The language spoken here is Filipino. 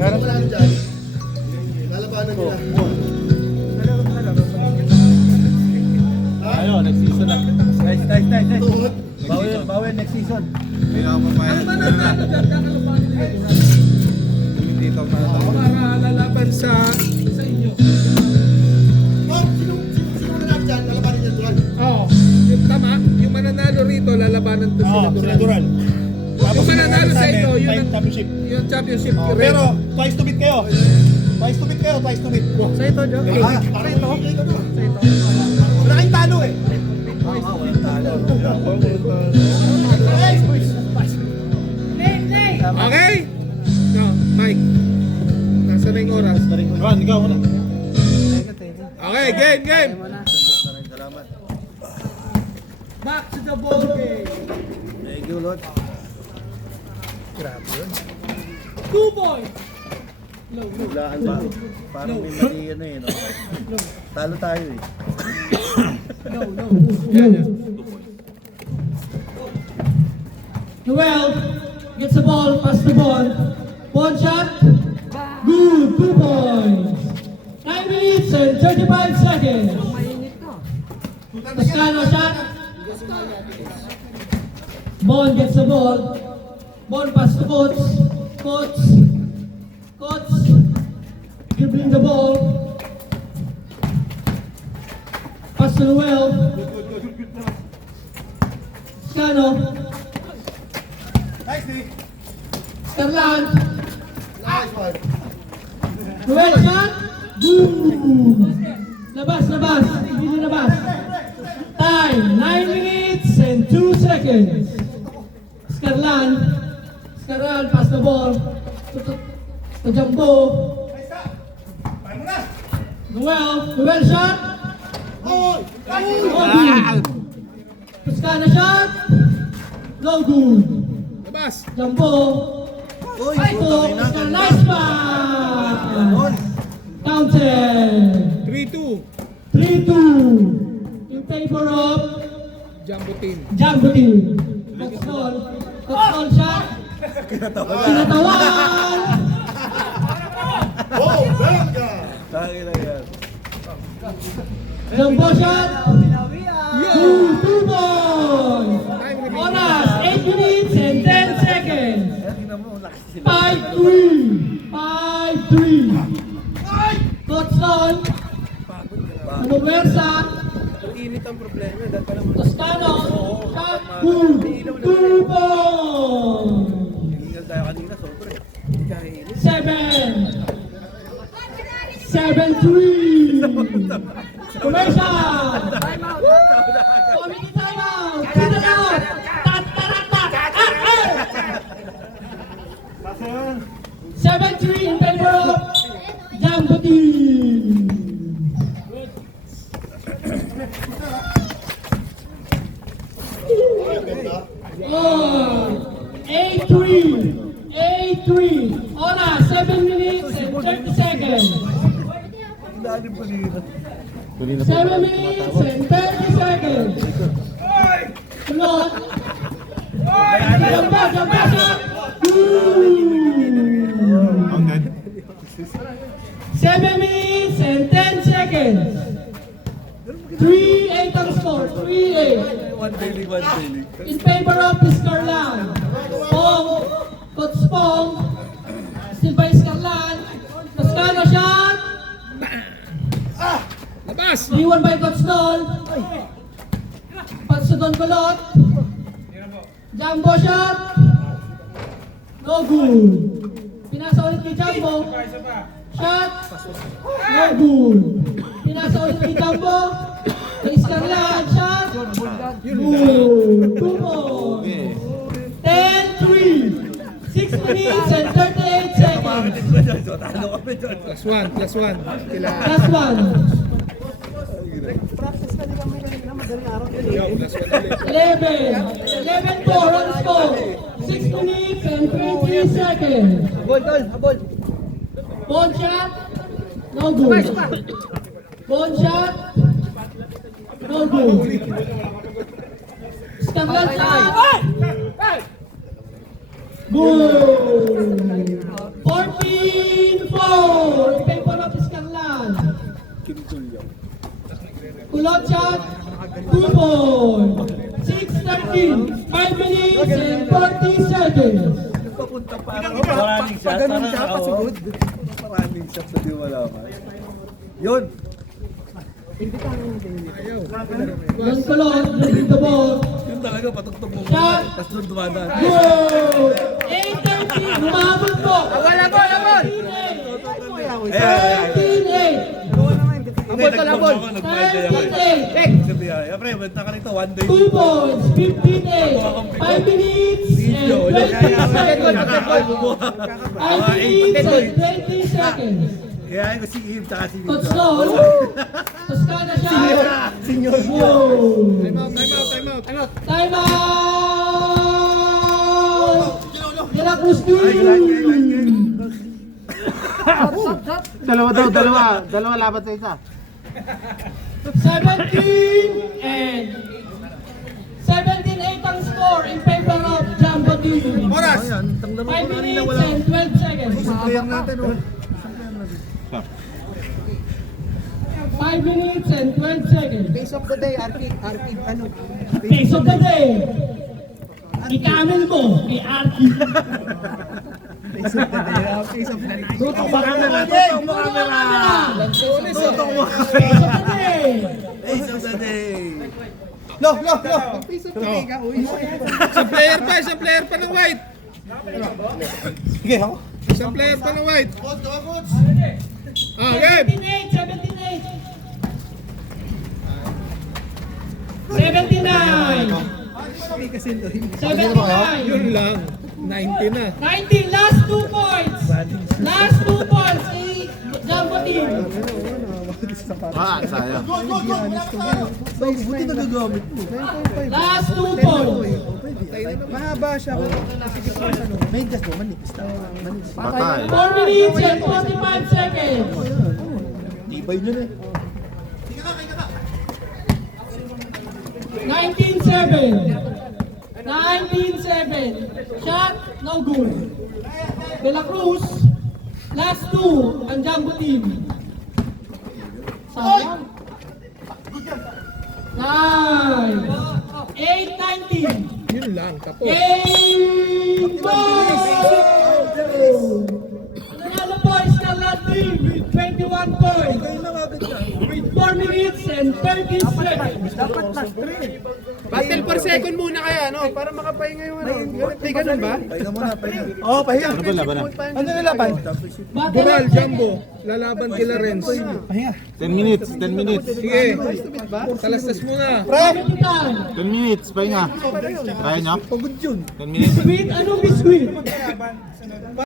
Manalo dyan. Lalabanan nila. Ayun, next season na. Nice. Tuhod. Bawi next season. Hindi ako papayag. Ang mananalo dyan, kakalabanin nila Duran. Dito na. Para lalaban sa inyo. Oh, sino manalo dyan? Lalabanan niya Duran. Oo. Tama, yung mananalo rito, lalabanan to sila Duran. Duran. Yung mananalo sa inyo, yun ang championship. yung championship. Pero, twice to beat kayo. Twice to beat. sa ito, Jo. Sa ito? Sa ito. Wala kayong talo eh. Okay? No, Mike. Nasa na yung oras? Ron, ikaw muna. Okay, game. Salamat. Back to the ball game. Thank you, Lord. Grabe yun. 2 points. Biglaan ba? Parang may mali ano eh, no? Talo tayo eh. Yan. Noel gets the ball, pass the ball. One shot. Good, 2 points. 9 minutes and 35 seconds. Toscano shot. Bond gets the ball. Bond pass to Coates. Coates dribbling the ball. Pass to Noel. Toscano. Nice, Nick. Scarlan. Nice one. Noel shot. Boom. Labas. Hindi labas. Time. 9 minutes and 2 seconds. Scarlan pass the ball to Jumbo. Noel shot. Oh! Toscano shot. No good. Labas. Jumbo. Uy, Toscano, nice pass. Counted. 3-2. 3-2. In favor of Jumbo team. Jumbo team. Coach shot. Kinatawan. Oh, Belga! Tangin na yan. Jumbo shot. Yo! 2 points. Oras, 8 minutes and 10 seconds. Tingnan mo, lakas sila. 5-3. 5-3. Touchdown. Umuwersa. Ang init ang problema. Toscano. Shot. Good. 2 points. Hingal tayo kanina, sobra eh. 7-3. Commercial. Committee timeout. Sit down. Ta-ta-ta-ta. 7-3 in favor of Jumbo team. Oh, 8-3. Oras, 7 minutes and 30 seconds. 7 minutes and 30 seconds. Tulot. Jumbo shot. 7 minutes and 10 seconds. 3-8 ang score. 3-8. One daily. In favor of Scarlan. Coach Pong. Still by Scarlan. Toscano shot. Labas! 3-1 by Coach Nol. Pass to Don Colot. Jumbo shot. No good. Pinasa ulit kay Jumbo. Shot. No good. Pinasa ulit kay Jumbo. Kay Scarlan. Shot. Good. 2 points. 10-3. 6 minutes and 38 seconds. Plus one. Kailangan. Last one. Yo, plus one ulit. 11-4 on score. 6 minutes and 23 seconds. Habol. Bone shot. No good. Bone shot. No good. Scarlan shot. Good. 14 Kulot shot, 2 points. 6-13, 5 minutes and 40 seconds. Maraming shot. Ganun siya, pasugod. Maraming shot sa di wala ka. Yun. Yon Kulot, bring the ball. Yun talaga, patugtog mo. Shot. Tapos doon dumadaan. Good! 8-13, humabot po. Labon! 13-8. Abot ka, labon! 13-8. Sabi ay, pre, benta ka nito, one day. 2 points, 15-8. 5 minutes and 20 seconds. 5 minutes and 20 seconds. Kaya ko si Eve, tsaka si Nico. Coach Noel, Toscana shot. Senior. Wow. Time out. Time out! De La Cruz Jr. Dalawa laban sa isa. 17 and 17-8 ang score in favor of Jumbo Team. Oras! 5 minutes and 12 seconds. Sayang natin, oh. 5 minutes and 12 seconds. Face of the day, Arki, ano? Face of the day. Ikamil mo kay Arky. Face of the day, face of the day. Brutong Makamera! Face of the day. Face of the day! Lo! Isang player pa ng white. Sige, ako. Isang player pa ng white. Coach, diba, coach? Ah, game. 79. Yun lang. 90 na. 19, last 2 points. Last 2 points kay Jumbo Team. Sayang. Good, wala ka tayo. Buti nagagamit mo. Last 2 points. Mahaba siya. May gas mo, manipis na. Manipis. 4 minutes and 45 seconds. Tibay nyo na eh. 19-7. 19-7. Shot, no good. De La Cruz, last 2 ang Jumbo Team. Sayang. Nice. 8-19. Yun lang. Tapos. Game ball! Nanalo po Scarlet Team with 21 points. With 4 minutes and 30 seconds. Battle per second muna kaya, no? Para makapahinga yung ano. May ganun ba? Pahinga muna, pahinga. Oo, pahinga. Ano ba laban? Ano na laban? Boral, Jumbo. Lalaban kila Renz. Pahinga. 10 minutes, 10 minutes. Sige. Talastas muna. Pre! 10 minutes, pahinga. Kaya nyo? Pagod yun. 10 minutes. Biscuit, anong biscuit?